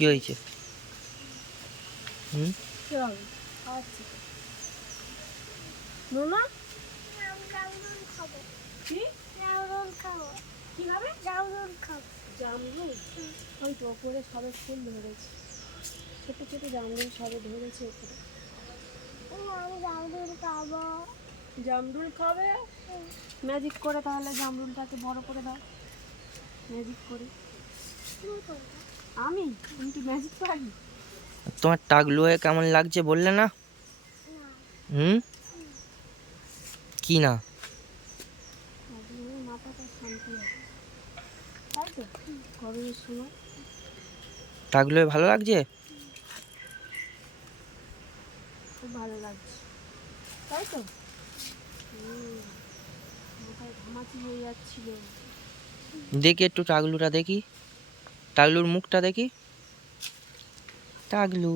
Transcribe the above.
কি হয়েছে? হুম, কি হবে? খাওয়াচ্ছি নোনা কি কি হবে? জামরুল ওই তো ওপরে সবে ফুল ধরেছে, ছোট ছোট জামরুল সবে ধরেছে ওপরে। জামরুল খাবে? ম্যাজিক করে তাহলে জামরুলটাকে বড় করে দাও, ম্যাজিক করে। আমি কি ম্যাজিক পারি? তোমার টাকলু হয়ে কেমন লাগছে বললে না? হুম, কি না? মাথাটা শান্তি আছে, তাই তো গরমের সময় টাকলু হয়ে ভালো লাগছে? খুব ভালো লাগছে, তাই তো। মাথায় ঘামাচি হয়ে যাচ্ছিল। দেখি একটু টাকলুটা দেখি, টাকলুর মুখটা দেখি। টাকলু